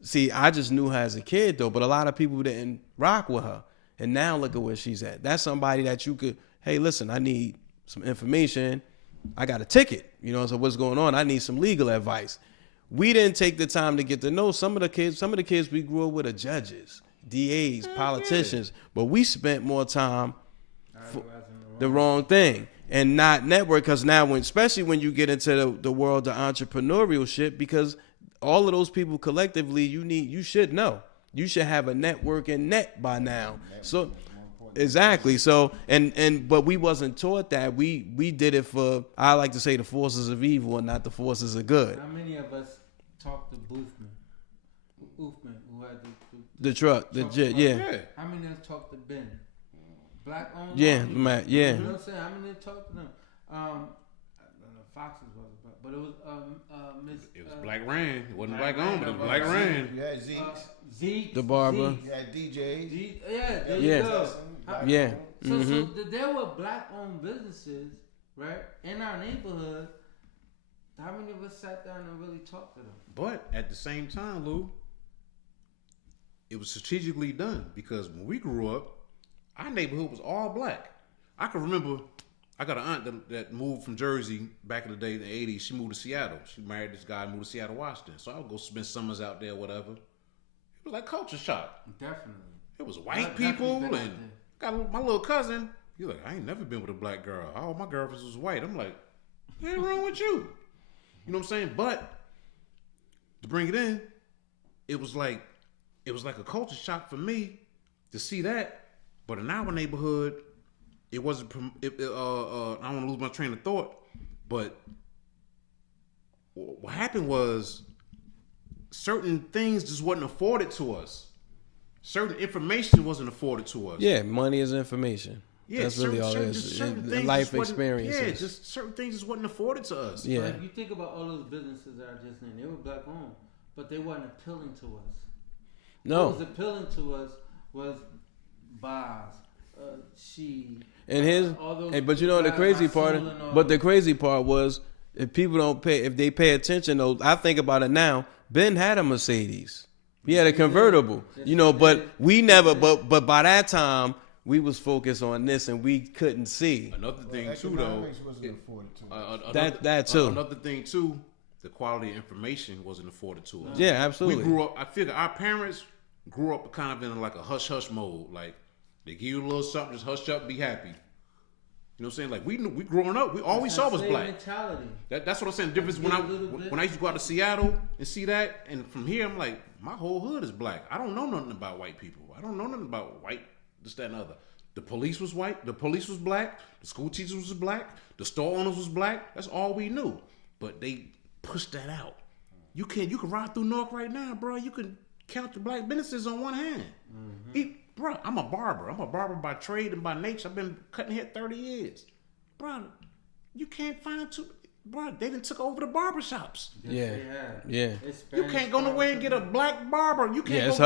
See, I just knew her as a kid, though, but a lot of people didn't rock with her. And now look at where she's at. That's somebody that you could, hey, listen, I need some information. I got a ticket. So what's going on? I need some legal advice. We didn't take the time to get to know some of the kids. Some of the kids we grew up with are judges, DAs, politicians, but we spent more time for the wrong thing and not network. Because now, especially when you get into the world of entrepreneurial shit, because all of those people collectively, you should know. You should have a network and net by now. So exactly. So but we wasn't taught that. We did it for, I like to say, the forces of evil and not the forces of good. How many of us talked to Boothman, who had the truck, the jet, yeah. How many of us talked to Ben? Black owned. Yeah, man, yeah. You know what I'm saying? How many of us talked to them? I don't know, Fox's was, but it was Miss. It was Black Rain. It wasn't Black owned, but it was Black Rain. You had Zeke, the barber. You had DJs. There you go. Yeah. So there were black owned businesses, right, in our neighborhood. How many of us sat down and really talked to them? But at the same time, Lou, it was strategically done because when we grew up, our neighborhood was all black. I can remember, I got an aunt that moved from Jersey back in the day in the 80s. She moved to Seattle. She married this guy, moved to Seattle, Washington. So I would go spend summers out there, whatever. It was like culture shock. Definitely. It was white people and got my little cousin. He's like, I ain't never been with a black girl. All my girlfriends was white. I'm like, what ain't wrong with you? You know what I'm saying? But to bring it in, it was like a culture shock for me to see that. But in our neighborhood, it wasn't. I don't want to lose my train of thought. But what happened was certain things just wasn't afforded to us. Certain information wasn't afforded to us. Yeah, money is information. Yeah, that's really all it is. Life experiences. Yeah, just certain things just wasn't afforded to us. Yeah. Like you think about all those businesses that I just named, they were black owned, but they weren't appealing to us. No. What was appealing to us was Boz, She. And but you know the crazy part. But the crazy part was if people don't pay, if they pay attention, though, I think about it now. Ben had a Mercedes. He had a convertible. But we never. But by that time, we was focused on this, and we couldn't see. Another thing too, though. That too. Another thing too. The quality of information wasn't afforded to us. Yeah, absolutely. We grew up. I figure our parents grew up kind of in like a hush hush mode. Like they give you a little something, just hush up, be happy. You know what I'm saying? Like we growing up, all we saw was black. Mentality. That's what I'm saying. The difference when I used to go out to Seattle and see that, and from here I'm like, my whole hood is black. I don't know nothing about white people. I don't know nothing about white this, that, and other. The police was white. The police was black. The school teachers was black. The store owners was black. That's all we knew. But they pushed that out. You can ride through Newark right now, bro. You can count the black businesses on one hand. Mm-hmm. Bro, I'm a barber. I'm a barber by trade and by nature. I've been cutting hair 30 years. Bro, you can't find bro, they done took over the barber shops. Yeah. Yeah. You can't go nowhere and get a black barber. You can't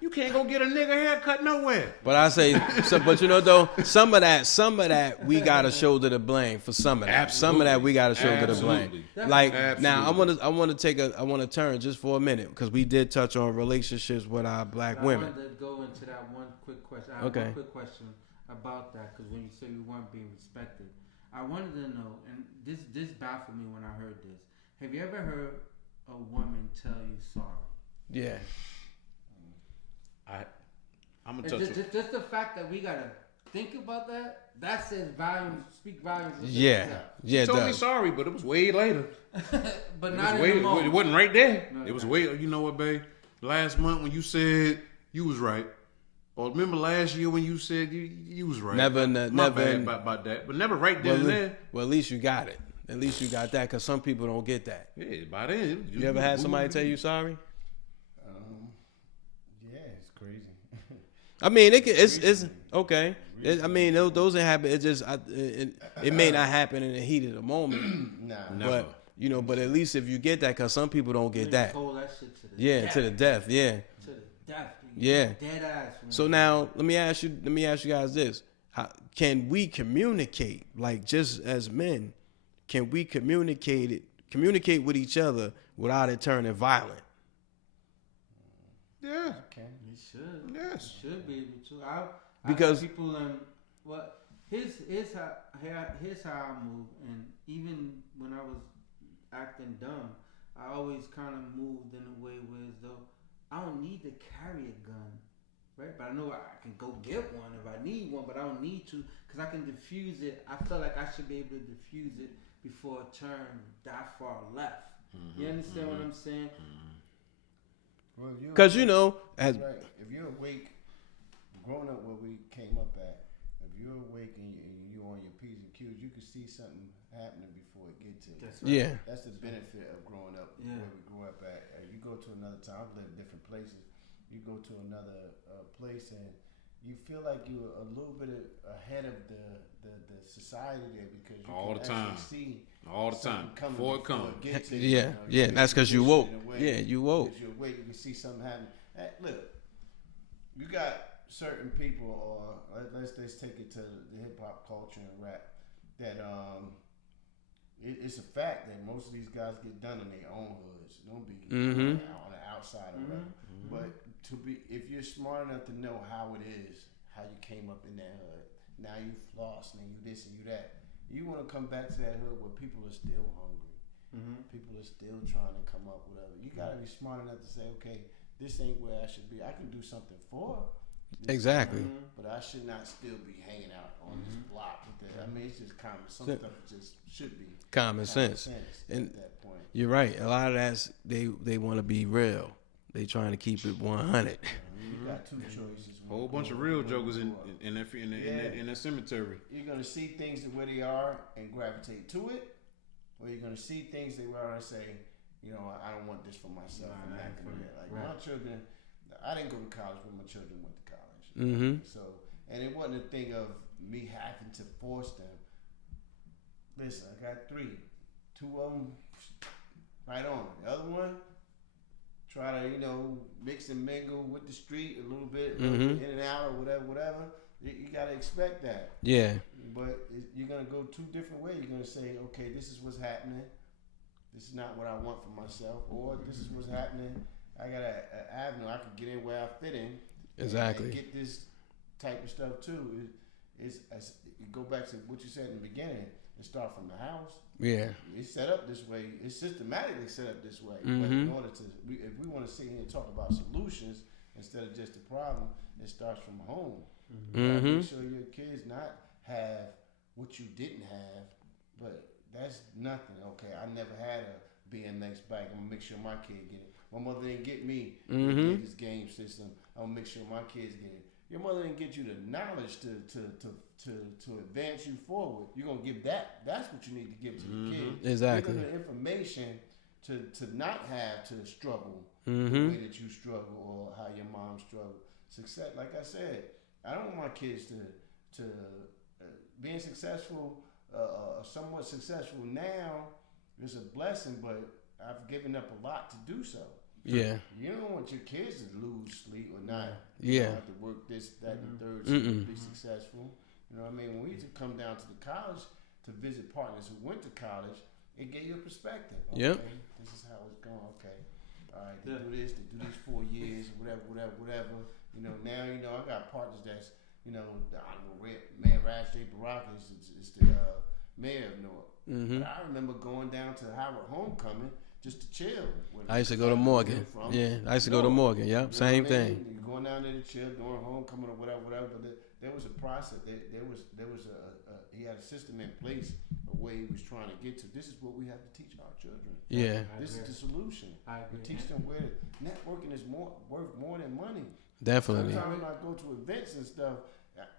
You can't go get a nigga haircut nowhere. But I say, but though, some of that we got to shoulder the blame for some of that. Absolutely. Some of that we got to shoulder the blame. Like Absolutely. Now, I want to turn just for a minute because we did touch on relationships with our black women. I wanted to go into that one quick question. question. I have Okay. one quick question about that, because when you say we weren't being respected, I wanted to know, and this baffled me when I heard this. Have you ever heard a woman tell you sorry? Yeah. I'm gonna touch it. Just the fact that we gotta think about that says volumes, speak volumes. Yeah. Yeah. She told me does. sorry, but it was way later. But It not was in way, the moment. it wasn't right there. No, It was no. way. You know what, babe? Last month when you said you was right, or remember last year when you said you was right. Never, My never. bad about that, but never right there and there. Well, at least you got it. At least you got that, because some people don't get that. Yeah, by then. You ever had somebody tell you sorry? Yeah, it's crazy. I mean, it's okay. I mean, those that happen. It just it may not happen in the heat of the moment, Nah, Never. but you know. But at least if you get that, because some people don't get that. Hold that shit to the Yeah, death. to the death. Yeah, To the death. Yeah. Dead ass. Man. So now let me ask you guys this: can we communicate, like just as men? Can we communicate with each other without it turning violent? Yeah. okay. You should. Yes. You should be able to. I Because- got people here's how I move, and even when I was acting dumb, I always kind of moved in a way where as though I don't need to carry a gun, right? But I know I can go get one if I need one, but I don't need to because I can diffuse it. I feel like I should be able to diffuse it before it turns that far left. You understand what I'm saying? Well, Because you know, as right. If you're awake, growing up where we came up at, if you're awake and you're on your P's and Q's, you can see something happening before it gets to you. That's right. yeah, That's the benefit of growing up Yeah. where we grew up at. You go to another town, I've lived in different places. You go to another place and you feel like you're a little bit ahead of the society there because you All can the time. actually see All the time. something coming Before it comes. gets to you, yeah, you know, yeah. you That's because you position woke. in a way. Yeah, you woke. If you're awake, you can see something happen. Hey, look, you got certain people, or let's take it to the hip hop culture and rap, that it's a fact that most of these guys get done in their own hoods. Don't be on the outside or whatever. But if you're smart enough to know how it is, how you came up in that hood, now you floss and you this and you that. You want to come back to that hood where people are still hungry. People are still trying to come up with other. You got to be smart enough to say, okay, this ain't where I should be. I can do something for this Exactly. town, but I should not still be hanging out on this block with that. I mean, it's just common. Some stuff just should be Common sense. And- at that point. You're right. A lot of that's they want to be real. They trying to keep it 100. You got two choices. Whole bunch of real jokers in that cemetery. You're gonna see things the way they are and gravitate to it, or you're gonna see things they are and say, you know, I don't want this for myself. I'm not gonna do that. Like my children, I didn't go to college, but my children went to college. So, and it wasn't a thing of me having to force them. Listen, I got 3, 2 of them right on. The other one, try to mix and mingle with the street a little bit, in and out or whatever. You gotta expect that. Yeah. But you're gonna go 2 different ways. You're gonna say, okay, this is what's happening. This is not what I want for myself, or this is what's happening. I got an avenue I can get in where I fit in. Exactly. And get this type of stuff too. It's you go back to what you said in the beginning. It start from the house. Yeah. It's set up this way. It's systematically set up this way. But in order to, if we want to sit here and talk about solutions instead of just the problem, it starts from home. You gotta make sure your kids not have what you didn't have, but that's nothing. Okay, I never had a BMX bike. I'm gonna make sure my kid get it. My mother didn't get me this game system. I'm gonna make sure my kids get it. Your mother didn't get you the knowledge to advance you forward. You're gonna give that. That's what you need to give to your kid. Exactly. Give them the information to not have to struggle the way that you struggle or how your mom struggled. Success, like I said, I don't want my kids to being successful, somewhat successful now is a blessing, but I've given up a lot to do so. Yeah. You don't want your kids to lose sleep or not. Yeah. You have to work this, that, and the third to be successful. You know what I mean? When we used to come down to the college to visit partners who went to college, it gave you a perspective. Okay, Yep. this is how it's going. Okay. All right, they do this 4 years, whatever. Now I got partners that's the Honorable Mayor Raj J. Baraka is the mayor of Newark. Mm-hmm. But I remember going down to Howard Homecoming just to chill. I used to go to Morgan. Yeah, I used to go to Morgan. Yep, same thing. You're going down there to chill during homecoming or whatever. But there was a process. There was he had a system in place, a way he was trying to get to. This is what we have to teach our children. Yeah, this is the solution. I agree. We teach them where networking is worth more than money. Definitely. Sometimes when I go to events and stuff,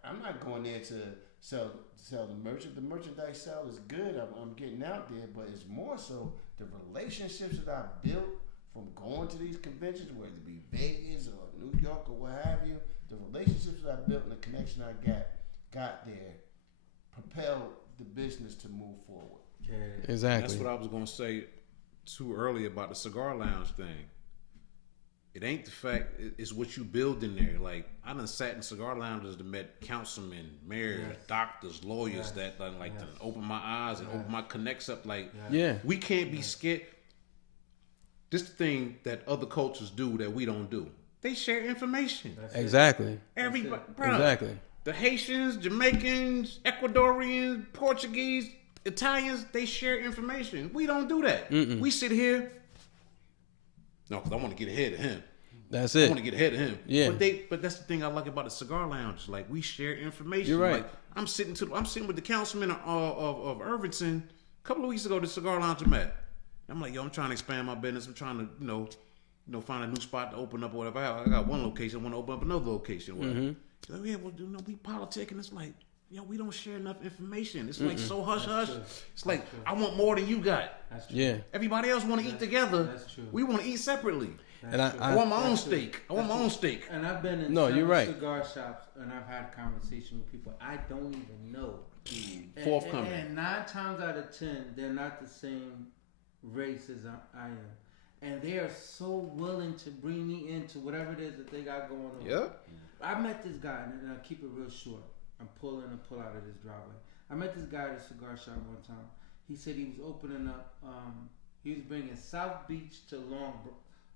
I'm not going there to sell the merchant. The merchandise sell is good. I'm getting out there, but it's more so the relationships that I've built from going to these conventions, whether it be Vegas or New York or what have you. The relationships that I built and the connection I got there propelled the business to move forward. Yeah. Exactly. That's what I was gonna say too earlier about the cigar lounge thing. It ain't the fact; it's what you build in there. Like I done sat in cigar lounges that met councilmen, mayors, doctors, lawyers that open my eyes and open my connects up. Like we can't be scared. This the thing that other cultures do that we don't do. They share information. Exactly. Everybody, exactly. The Haitians, Jamaicans, Ecuadorians, Portuguese, Italians, they share information. We don't do that. Mm-mm. We sit here. No, because I want to get ahead of him. That's it. I want to get ahead of him. Yeah. But that's the thing I like about the cigar lounge. Like we share information. You're right. Like, I'm sitting with the councilman of Irvington a couple of weeks ago. The cigar lounge I'm at. I'm like, yo, I'm trying to expand my business. I'm trying to find a new spot to open up or whatever. I got one location. I want to open up another location. Or whatever. Mm-hmm. Like, yeah, well, we politic, and it's like, we don't share enough information. It's like so hush hush. It's like I want more than you got. That's true. Yeah. Everybody else want to eat together. That's true. We want to eat separately. I want my own steak. I want my own steak. And I've been in you're right. cigar shops, and I've had conversation with people I don't even know. Forthcoming. And 9 times out of 10, they're not the same race as I am. And they are so willing to bring me into whatever it is that they got going on. Yep. I met this guy, and I'll keep it real short. I'm pull out of this driveway. I met this guy at a cigar shop one time. He said he was opening up, he was bringing South Beach to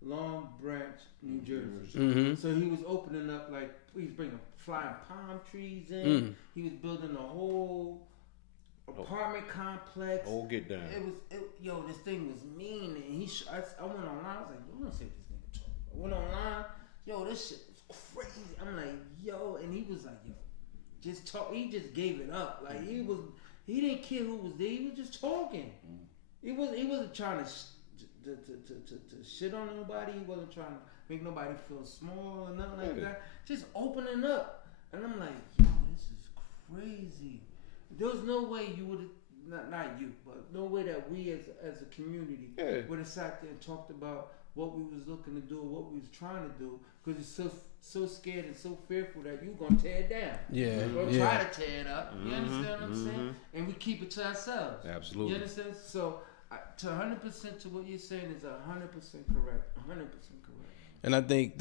Long Branch, New Jersey. Mm-hmm. So he was opening up, like, he was bringing flying palm trees in. He was building a whole apartment complex. Oh, get down. This thing was mean. And I went online. I was like, yo, let's see what this nigga talking about. I went online. Yo, this shit was crazy. I'm like, yo. And he was like, yo, just talk. He just gave it up. Like, he didn't care who was there. He was just talking. He wasn't trying to shit on nobody. He wasn't trying to make nobody feel small or nothing like that. Just opening up. And I'm like, yo, this is crazy. There was no way you would have, not you, but no way that we as a community would have sat there and talked about what we was looking to do, what we was trying to do, because you're so scared and so fearful that you're going to tear it down. Yeah. You're going to try to tear it up. You understand what I'm saying? And we keep it to ourselves. Absolutely. You understand? So, to 100% to what you're saying is 100% correct. 100% correct. And I think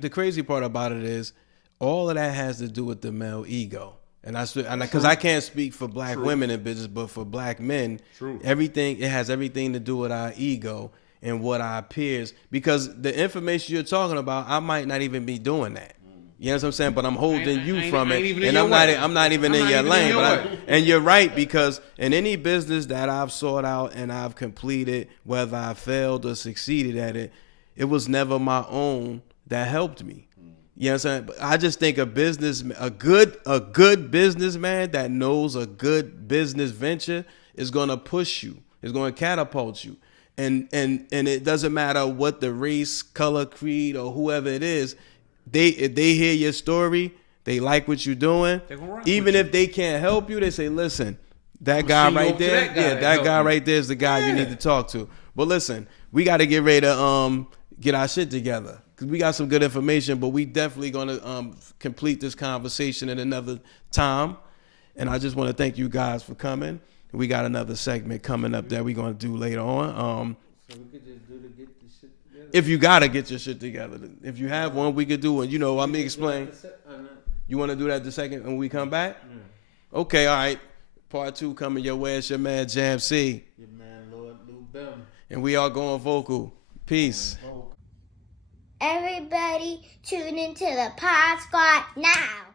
the crazy part about it is all of that has to do with the male ego. And because I can't speak for black women in business, but for black men, it has everything to do with our ego and what our peers, because the information you're talking about, I might not even be doing that. You know what I'm saying? But I'm holding you from it, and I'm not even in your lane. And you're right, because in any business that I've sought out and I've completed, whether I failed or succeeded at it, it was never my own that helped me. You know what I'm saying? But I just think a good businessman that knows a good business venture is going to push you. It's going to catapult you. And it doesn't matter what the race, color, creed, or whoever it is. If they hear your story, they like what you're doing. Even if they can't help you, they say, listen, that guy right there, that guy right there is the guy you need to talk to. But listen, we got to get ready to get our shit together. We got some good information, but we definitely going to complete this conversation at another time. And I just want to thank you guys for coming. We got another segment coming up that we're going to do later on. So we could just do to get this shit together. If you got to get your shit together. If you have one, we could do one. Let me explain. You want to do that the second when we come back? Yeah. Okay, all right. Part 2 coming your way. It's your man, Jam C. Your man, Lord Lou Bell. And we are Goin Vocal. Peace. Everybody tune into the Pod Squad now.